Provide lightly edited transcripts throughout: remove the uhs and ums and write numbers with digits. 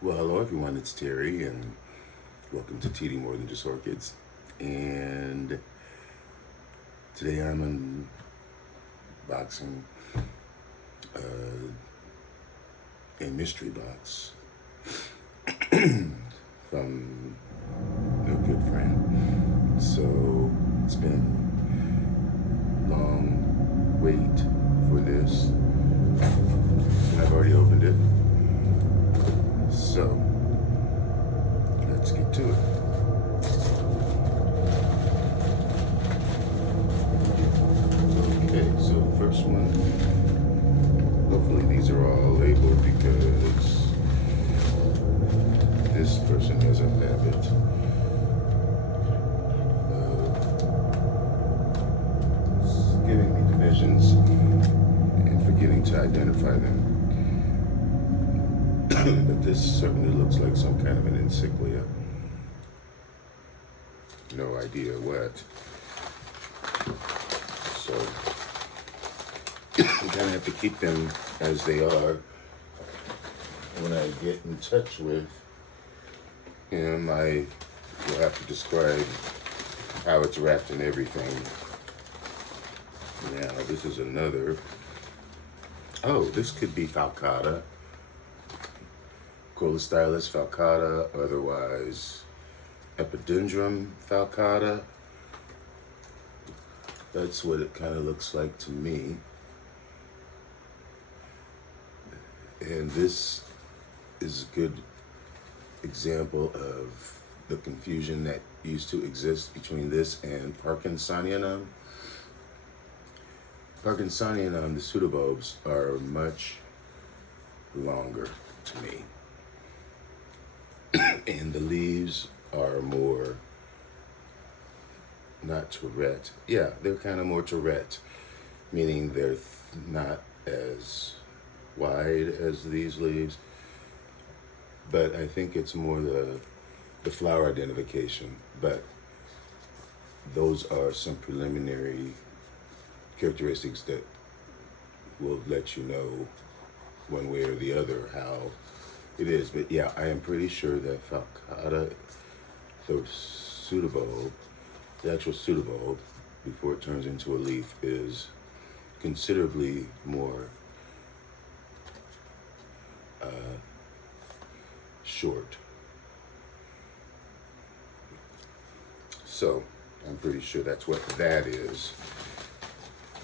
Well, hello everyone, it's Terry, and welcome to TD More Than Just Orchids. And today I'm unboxing a mystery box from a good friend. So it's been long wait for this, and I've already opened it. So let's get to it. Okay, so the first one, hopefully these are all labeled because this person has a habit of giving me divisions and forgetting to identify them. But this certainly looks like some kind of an encyclia. No idea what. So I'm gonna have to keep them as they are when I get in touch with him. I will have to describe how it's wrapped and everything. Now this is another. Oh, this could be falcata. Colostylus falcata, otherwise Epidendrum falcata. That's what it kind of looks like to me. And this is a good example of the confusion that used to exist between this and Parkinsonianum. Parkinsonianum, the pseudobulbs, are much longer to me. And the leaves are more, not Tourette. Yeah, they're kind of more Tourette, meaning they're not as wide as these leaves. But I think it's more the flower identification. But those are some preliminary characteristics that will let you know one way or the other how it is. But yeah, I am pretty sure that falcata, the pseudobulb, the actual pseudobulb, before it turns into a leaf, is considerably more short. So I'm pretty sure that's what that is,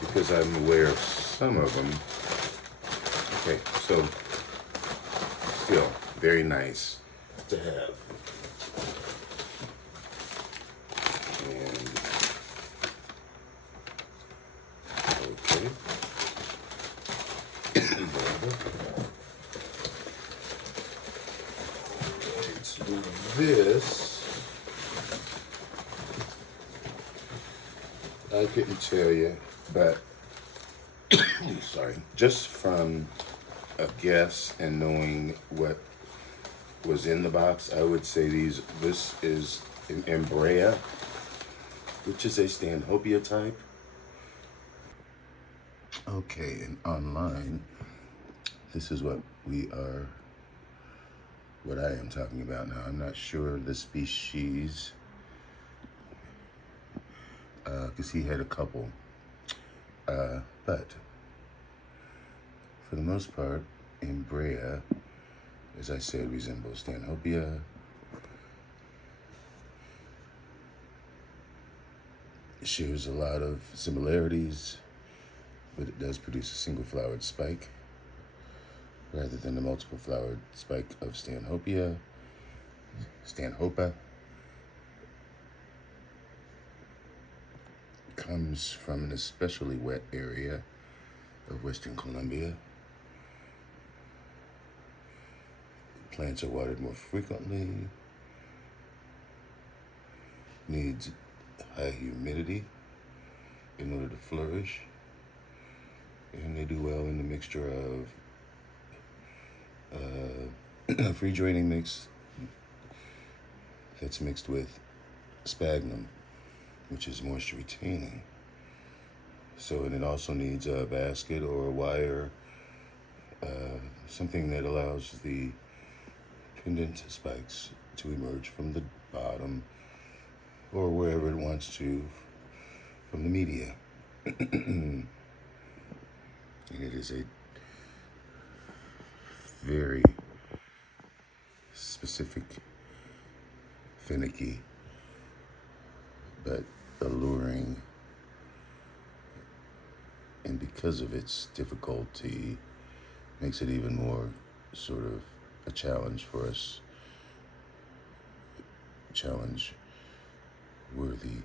because I'm aware of some of them. Okay, so still very nice to have. And okay. Let's do this. I couldn't tell you, but sorry, just from a guess and knowing what was in the box, I would say this is an Embrea, which is a Stanhopea type. Okay, and online, this is what I am talking about now. I'm not sure the species, because he had a couple, but for the most part, Embrea, as I said, resembles Stanhopea. It shares a lot of similarities, but it does produce a single flowered spike rather than the multiple flowered spike of Stanhopea. Comes from an especially wet area of Western Colombia. Plants are watered more frequently, needs high humidity in order to flourish, and they do well in the mixture of a free draining mix that's mixed with sphagnum, which is moisture retaining. So, and it also needs a basket or a wire, something that allows the pendant spikes to emerge from the bottom or wherever it wants to from the media. And it is a very specific, finicky, but alluring, and because of its difficulty, makes it even more sort of a challenge for us, challenge worthy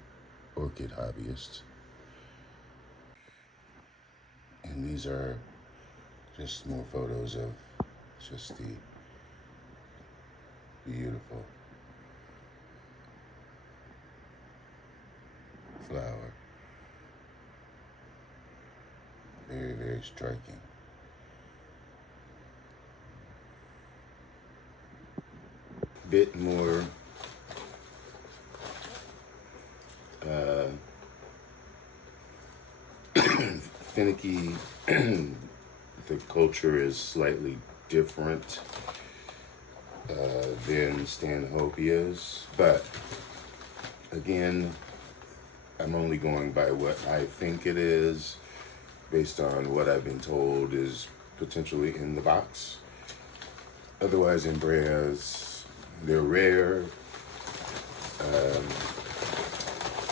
orchid hobbyists. And these are just more photos of just the beautiful flower. Very, very striking. Bit more finicky. The culture is slightly different than Stanhopia's, but again, I'm only going by what I think it is, based on what I've been told is potentially in the box. Otherwise, in Breas, they're rare.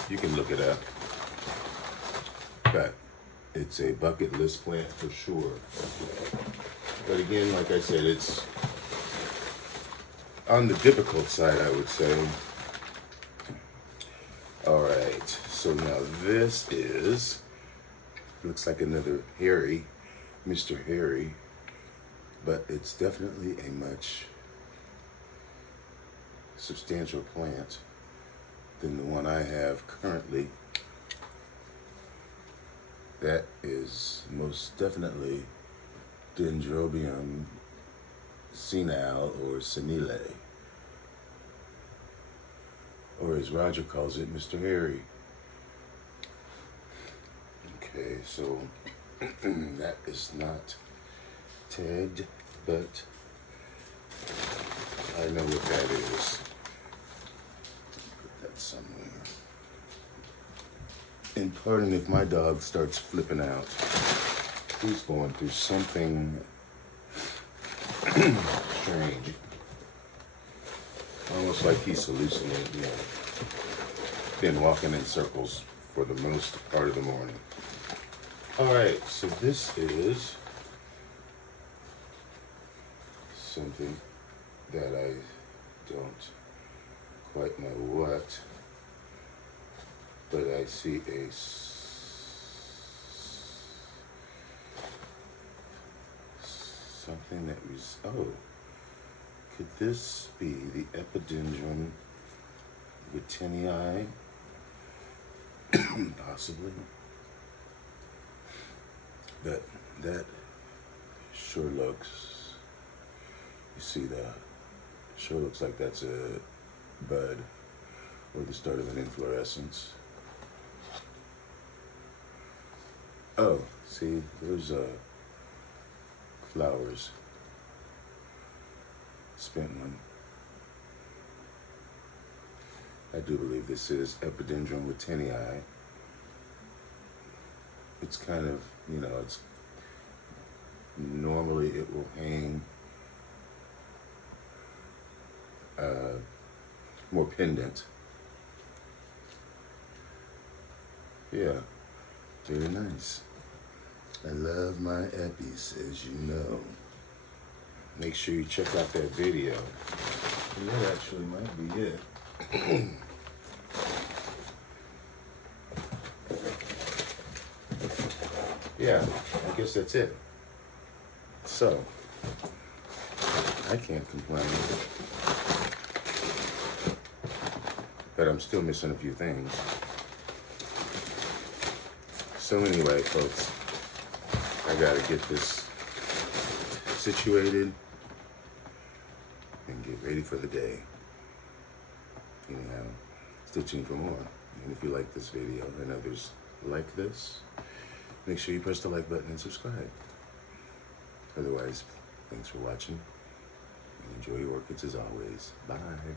You can look it up, but it's a bucket list plant for sure. But again, like I said, it's on the difficult side, I would say. All right, so now this looks like another Harry, Mr. Harry, but it's definitely a much substantial plant than the one I have currently. That is most definitely Dendrobium senile or senile, or as Roger calls it, Mr. Harry. Okay, so that is not tagged, but I know what that is. Put that somewhere. And pardon if my dog starts flipping out. He's going through something strange. Almost like he's hallucinating. Been walking in circles for the most part of the morning. All right, so this is something that I don't quite know what, but I see something that was, could this be the Epidendrum Wittenii? Possibly. But that sure looks, you see that, sure looks like that's a bud or the start of an inflorescence. Oh, see, there's flowers. Spent one. I do believe this is Epidendrum Wittenii. It's kind of, it's normally it will hang more pendant. Yeah, very nice. I love my epis, as you know. Make sure you check out that video. And that actually might be it. Yeah, I guess that's it. So, I can't complain. But I'm still missing a few things. So anyway, folks, I gotta get this situated and get ready for the day. Anyhow, stay tuned for more. And if you like this video and others like this, make sure you press the like button and subscribe. Otherwise, thanks for watching. Enjoy your orchids as always. Bye.